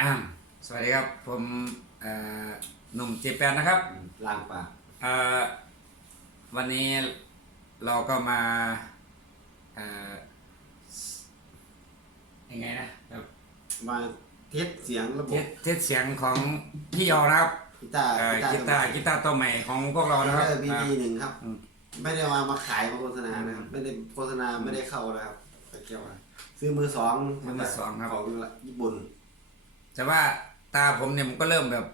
อ่าสวัสดีครับ ผมเอ่อหนุ่มเจแปนนะครับล่างปากเอ่อวันนี้เราก็มาเอ่อยังไงนะแบบมาเทสเสียงระบเทบสเทสเสียงของพี่ยอนะครับกีตาร์เอ่อกีตาร์กีตาร์ตัวใหม่ของพวกเรานะครับ บีอ่าบีหนึ่งครับ อืม ไม่ได้มามาขายมาโฆษณานะครับ ไม่ได้โฆษณาไม่ได้เข้านะครับไปเกี่ยวอะไรซื้อมือสองมือสองครับ ของญี่ปุ่น แต่ว่าตาผมเนี่ยมันก็เริ่มแบบ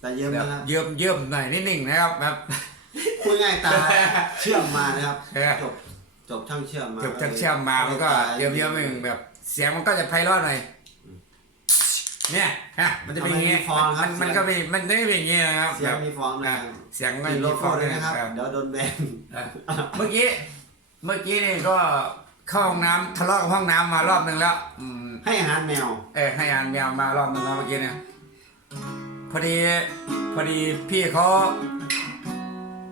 แต่เยิ้มแบบนะครับเยิ้มเยิ้มหน่อยนิดหนึ่งนะครับแบบ พูดง่ายตาเชื่อมมานะครับเออ จบจบช่างเชื่อมมาจบจากเชื่อมมามันก็เยิ้มเยิ้มหนึ่งแบบ เสียงมันก็จะไพเราะหน่อยเนี่ยฮะมันจะเป็นอย่างงี้มันมันก็เป็นมันไม่เป็นอย่างงี้นะครับเสียแบงบมีฟองนะอะครับเสียงไม่มีมีโลฟโก้องเลยนะครับครับเดี๋ยวโดนแบนอะเมื่อกี้เมื่อกี้นี่ก็ เข้าห้องน้ำทะเลาะกับห้องน้ำมารอบหนึ่งแล้วอืมให้อาหารแมว เออให้อ่านแมวมารอบหนึงแล้วเมื่อกี้เนี่ยพอดีพอดีพี่เขา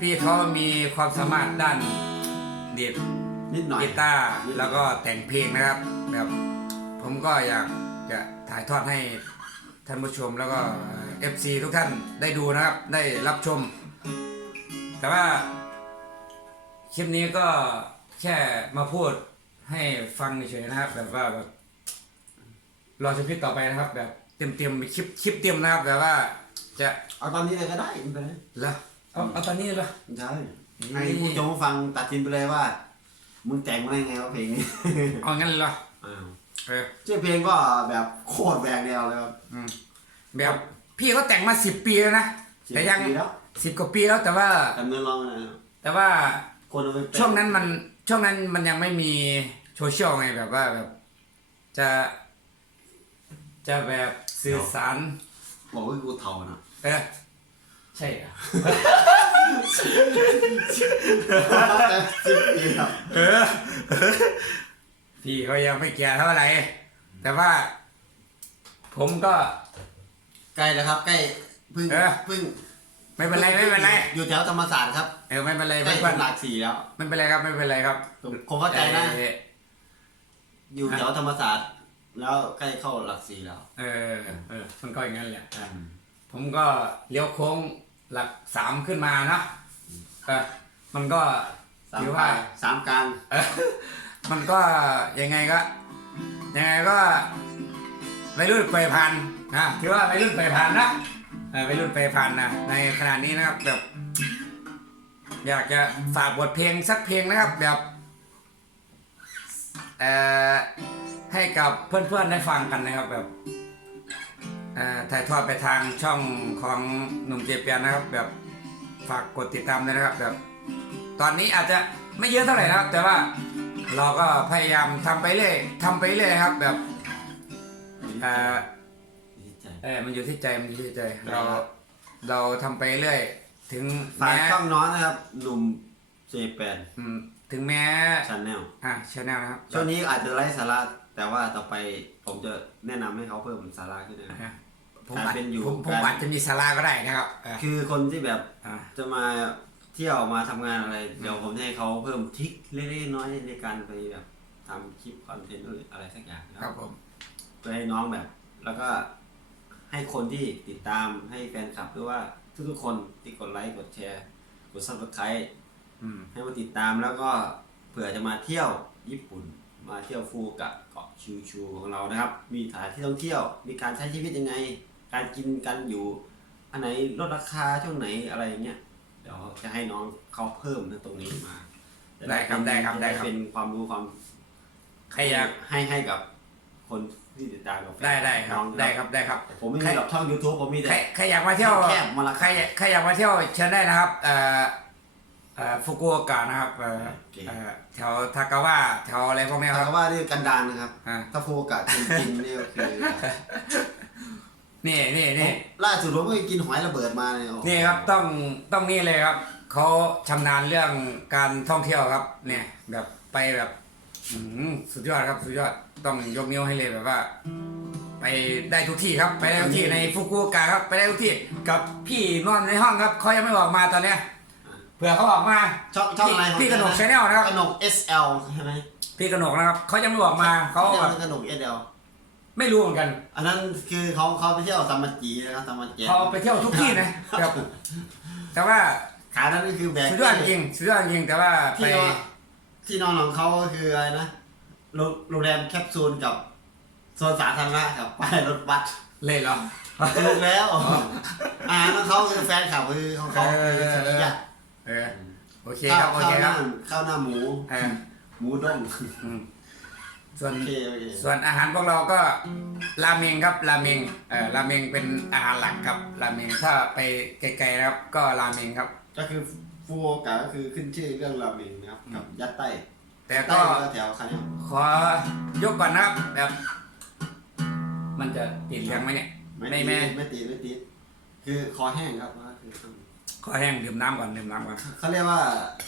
พี่เขามีความสามารถด้านดีดนิดหน่อย กีตาร์แล้วก็แต่งเพลงนะครับ แบบผมก็อยากจะถ่ายทอดให้ท่านผู้ชมแล้วก็เอฟซีทุกท่านได้ดูนะครับ ได้รับชม แต่ว่าคลิปนี้ก็แค่มาพูด ให้ฟังเฉยๆนะครับ แบบว่าแบบรอชมคลิปต่อไปนะครับ แบบเต็มเต็มๆคลิปคลิปเต็มนะครับแบบว่าจะเอาตอนนี้เลยก็ได้ไม่เป็นไรเหรอเอาเอาตอนนี้เลยเหรอใช่นี่ให้ผู้ชมผู้ฟังตัดสินไปเลยว่า มึงแต่งมาได้ไงวะเพลงนี้เอางั้นเลยเหรออ้าวเออชื่อเพลงก็แบบโคตรแบกแนวเลยครับอืมแบบพี่เขาแต่งมาสิบปีแล้วนะสิบแต่ยังปีแล้วสิบกว่าปีแล้วแต่ว่าแต่เนื้อร้องนะครับแต่ว่าคนเอาไปแปลช่วงนั้นมัน ช่วงนั้นมันยังไม่มีโซเชียลไงแบบว่าแบบจะ จะแบบสื่อสาร บอกว่ากูเท่านะเออใช่เหรอสิบปีครับเออพี่เขายังไม่แก่เท่าไหร่แต่ว่า ผมก็ ใกล้แล้วครับ ใกล้เพึ่งเออ เพึ่ง ไม่เป็นไรไม่เป็นไรอยู่แถวธรรมศาสตร์ครับเออไม่เป็นไรใกล้ไม่เป็นหไรลักสี่แล้วไม่เป็นไรครับไม่เป็นไรครับผมผมเข้าใจนะเอออยู่แถวธรรมศาสตร์ แล้วใกล้เข้าหลักสี่แล้ว เออเออมันก็อย่างนั้นแหละอะผมก็เลี้ยวโค้งหลักสามขึ้นมานะเออมันก็สามถือกลาว่างสามกลางเออมันก็ยังไงก็ยังไงก็วัยรุ่นไปพันนะถือว่าวัยรุ่นไปพันนะเออ วัยรุ่นไปพันนะในขณะนี้นะครับแบบ อยากจะฝากบทเพลงสักเพลงนะครับแบบเอ่อให้กับเพื่อนๆได้ฟังกันนะครับแบบเอ่อถ่ายทอดไปทางช่องของหนุ่มเจเปียนนะครับ แบบฝากกดติดตามด้วยนะครับแบบตอนนี้อาจจะไม่เยอะเท่าไหร่นะครับ แต่ว่าเราก็พยายามทำไปเรื่อยทำไปเรื่อยครับแบบ เอ่อเออมันอยู่ที่ใจมันอยู่ที่ใจ เรา เราทำไปเรื่อย ถึงฝากแม้ช่องน้องนะครับ หนุ่มเจแปนอืมถึงแม้ชาแนลอะชาแนลนะครับช่วงนี้อาจจะไร้สาระ แต่ว่าต่อไปผมจะแนะนำให้เขาเพิ่มสาระขึ้นนะครับ อะผมการอาจเป็นอยู่ผมผมการ อาจจะมีสาระก็ได้นะครับอะคือคนที่แบบอะจะมาเที่ยวมาทำงานอะไร เดี๋ยวผมจะให้เขาเพิ่มทริคเล็กๆน้อยๆในการไปแบบทำคลิปคอนเทนต์หรืออะไรสักอย่างนะคครัรับบผม เพื่อให้น้องแบบ แล้วก็ ให้คนที่ติดตามให้แฟนคลับหรือว่าทุกๆคนที่กดไลค์กดแชร์ กดซับสไครต์อืมให้มาติดตามแล้วก็เผื่อจะมาเที่ยวญี่ปุ่น มาเที่ยวฟูกะเกาะชิวชูของเรานะครับ มีสถานที่ท่องเที่ยว มีการใช้ชีวิตยังไง การกินกันอยู่ อันไหนลดราคาช่วงไหนอะไรอย่างเงี้ยเดี๋ยวจะให้น้องเขาเพิ่มตรงนี้มาจะได้ครับได้ครับได้ครับเป็นความรู้ความใครอยากให้ให้กับคน ที่ติดตามกับแฟนได้ได้ครับ น้องได้ครับได้ครับ ผมไม่มีหรอกช่อง YouTube ผมมีใครแต่ ใครอยากมาเที่ยวแคบมาละ ใครใครอยากมาเที่ยวเชิญได้นะครับเอ่อเอ่อฟุกุโอกะนะครับเอ่อเอ่อแถวทากาวะแถวอะไรพวกเนี้ยคแต่รับว่าด้วยกันดารนะครับ อ่าถ้าฟูกะจริงๆนี่ก็คือนี่นี่นี่ล่าสุดผมก็กินหอยระเบิดมาเนี่ยโอ้โหนี่ครับต้องต้องนี่เลยครับเขาชำนาญเรื่องการท่องเที่ยวครับ เนี่ยแบบไปแบบอื้อหือสุดยอดครับสุดยอด ต้องยกนิ้วให้เลยแบบว่า ไปได้ทุกที่ครับ ไปได้ทุกที่ในฟุกุโอกะครับ ไปได้ทุกที่กับพี่นอนในห้องครับเขายังไม่ออกมาตอนเนี้ยเผื่อเขาออกมาช่องช่องอะไรพี่กนก Channel นะครับกนก SL ใช่ไหมพี่กนกนะครับเขายังไม่ออกมาเขาเรียกแบบว่ากนก SL ไม่รู้เหมือนกัน อันนั้นคือเขาเขาไปเที่ยวสัมมาจีนะครับสัมมาเจเขาไปเที่ยวทุกที่นะแบบแต่ว่าขานั้นก็คือแบกสุดยอดจริงสุดยอดจริงแต่ว่าไปที่นอนที่นอนของเขาก็คืออะไรนะ โรงโรงแรมแคปซูลกับโซนสาธารณะกับป้ายรถบัสเลยเหรอ ถูกแล้วอาหารของเขาคือแฟนคลับคือของเขาเออคือสนิยะเออ โอเคข้าควรับโอข้าเควหครัน้าบข้าวหน้าหมู เออหมูด้งอืมส่วน โอเคโอเคส่วนอาหารพวกเราก็ราเมงครับราเมงเออราเมงเป็นอาหารหลักครับราเมงถ้าไปไกลๆนะครับก็ราเมงครับ ก็คือฟูโอกะก็คือขึ้นชื่อเรื่องราเมงนะครับกับยัดไต้ แต่ใต้ก็ก็แถวคันนี้ขอยกก่อนนะครับแบบ มันจะติดเลี้ยงไหมเนี่ยไม่ไม่ตีแม่ไม่ตีไม่ตีคือคอแห้งครับก็คือต้องขอแห้งดื่มน้ำก่อนดื่มน้ำก่อนเขาเรียกว่า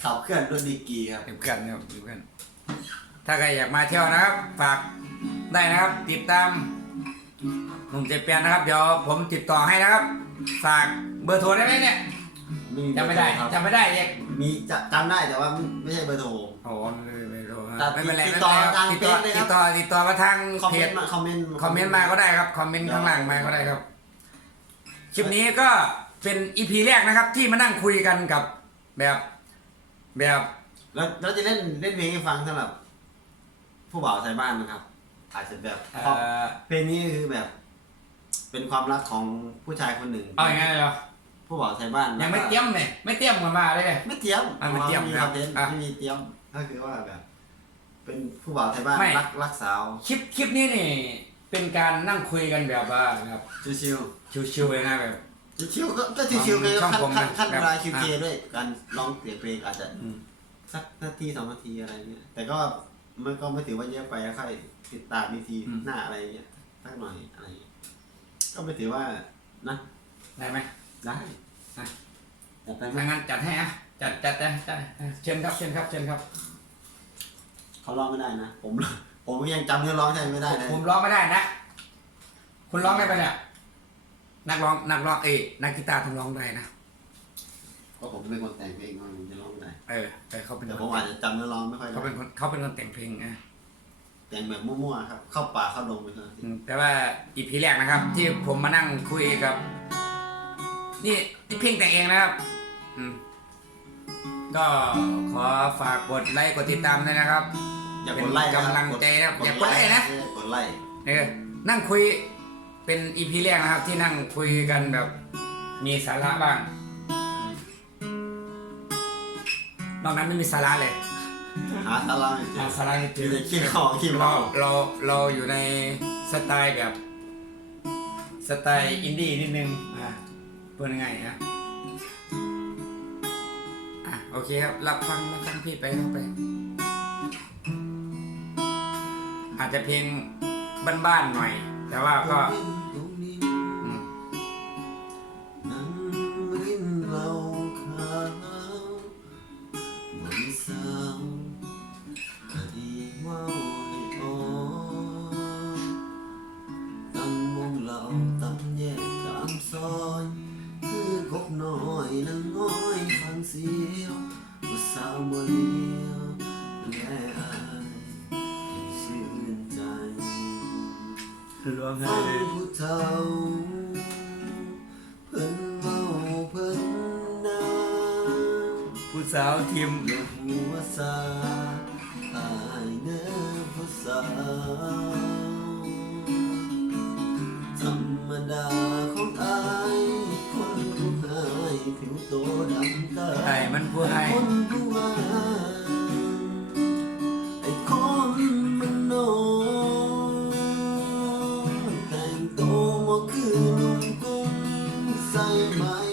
ขับเคลื่อนด้วยดีกรีครับดื่มกันนะครับดื่มกันถ้าใครอยากมาเที่ยวนะครับฝากได้นะครับ ติดตามหนุ่มเจเปียนนะครับ เดี๋ยวผมติดต่อให้นะครับ ฝากเบอร์โทรได้ไหมเนี่ยจำไม่ได้ครับจำไม่ได้เอกมีจะจำได้แต่ว่าไม่ใช่เบอร์โทรโอ้โหไม่ไม่รู้ แต่ไม่เป็นไรติไม่ดเป็นต่อไรครับทางติดต่อเฟซเลยคติรับดต่อติดต่อมาทางคอมเพเมนจต์มาคอมเมนต์ คอมเมนต์มาก็ได้ครับ คอมเมนต์ข้างล่างมาก็ได้ครับ คลิปนี้ก็เป็นอีพีแรกนะครับ ที่มานั่งคุยกันกับแบบแบบแล้วเราจะเล่นเล่นเพลงให้ฟังสำหรับ ผู้บ่าวไทยบ้านนะครับ อาจจะแบบเอ่เพราะอเพลงนี้คือแบบ เป็นความรักของผู้ชายคนหนึ่งเอาอย่างไงเหรอผู้บ่าวไทยบ้านยังไม่แล้วก็เตรียมเลยไม่เตรียมกันมาเลยเนี่ย ไม่เตรียมอะไม่เตรียมมีคครับอนเทนต์อะไม่มีเตรียมก็คือว่าแบบ เป็นผู้บ่าวไทยบ้านไม่ รักรักสาวคลิปคลิปนี้นี่เป็นการนั่งคุยกันแบบว่าแบบชิวชิวๆเลยนะแบบ ๆชิวๆก็ก็ชิวๆไงช่องขั้นผมขั้นนะขั้นแบบเวลาคิวเคอะ ด้วยการร้องเสียงเพลงอาจจะอืมสักนาทีสองนาทีอะไรเงี้ยแต่ก็มันก็ไม่ถือว่าเยอะไปค่อยติดตามวิธีหน้าอะไรเงี้ยสักหน่อยอะไรเงี้ยก็ไม่ถือว่านะได้ไหม ได้อะจัดไปไหม ถ้างั้นจัดให้อะจัดจัดจัดจัดเชิญครับเชิญครับเชิญครับ เขาร้องไม่ได้นะ ผม ผมยังจำเนื้อร้องใช่ไม่ได้เลยผมร้องไม่ได้นะ คุณร้องได้ปะเนี่ย นักร้องนักร้องเอยนักกีตาร์ต้องร้องได้นะ เพราะผมเป็นคนแต่งเพลงผมจะร้องไม่ได้เออแต่เขาเป็นแต่ผมอาจจะจำเนื้อร้องไม่ค่อยได้เขาเป็นคนเขาเป็นคนแต่งเพลงนะแต่งแบบมั่วๆครับ เข้าป่าเข้าดงไปเลยอืมแต่ว่าอีพีแรกนะครับ ที่ผมมานั่งคุยกับ นี่นี่เพลงแต่งเองนะครับ อืม ก็ขอฝากกดไลค์กดติดตามด้วยนะครับ อย่ากดไล่เป็นกำลังใจนะครับอย่ากดไล่นะ กดไล่เออนั่งคุยเป็นอีพีแรกนะครับ ที่นั่งคุยกันแบบมีสาระบ้างนอกนั้นไม่มีสาระเลยหาตารางไม่เจหาอสาระไม่เจมีอแต่ขี้ของขี้เราเมาเราเราอยู่ในสไตล์แบบ สไตล์อินดี้นิดนึงอะเพื่อนไงอะอะ โอเคครับ รับฟังรับฟังพี่ไปเข้าไป อาจจะเพลงบ้านๆหน่อย แต่ว่าก็ ผู้สาวบ่เลี้ยวแลอายชื่นใจร้องไห้งเลยผู้เฒ่าเพิ่นเมาเพิ่นนาผู้สาวทีมเลือหัวซาอาย ใ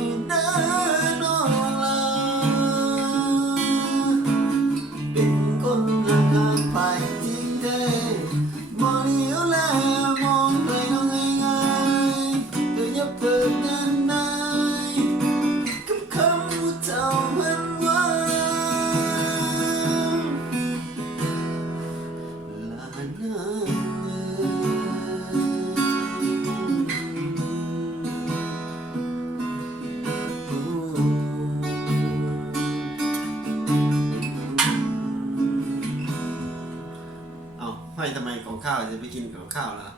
mine. จะไปกินกับข้าวแล้ว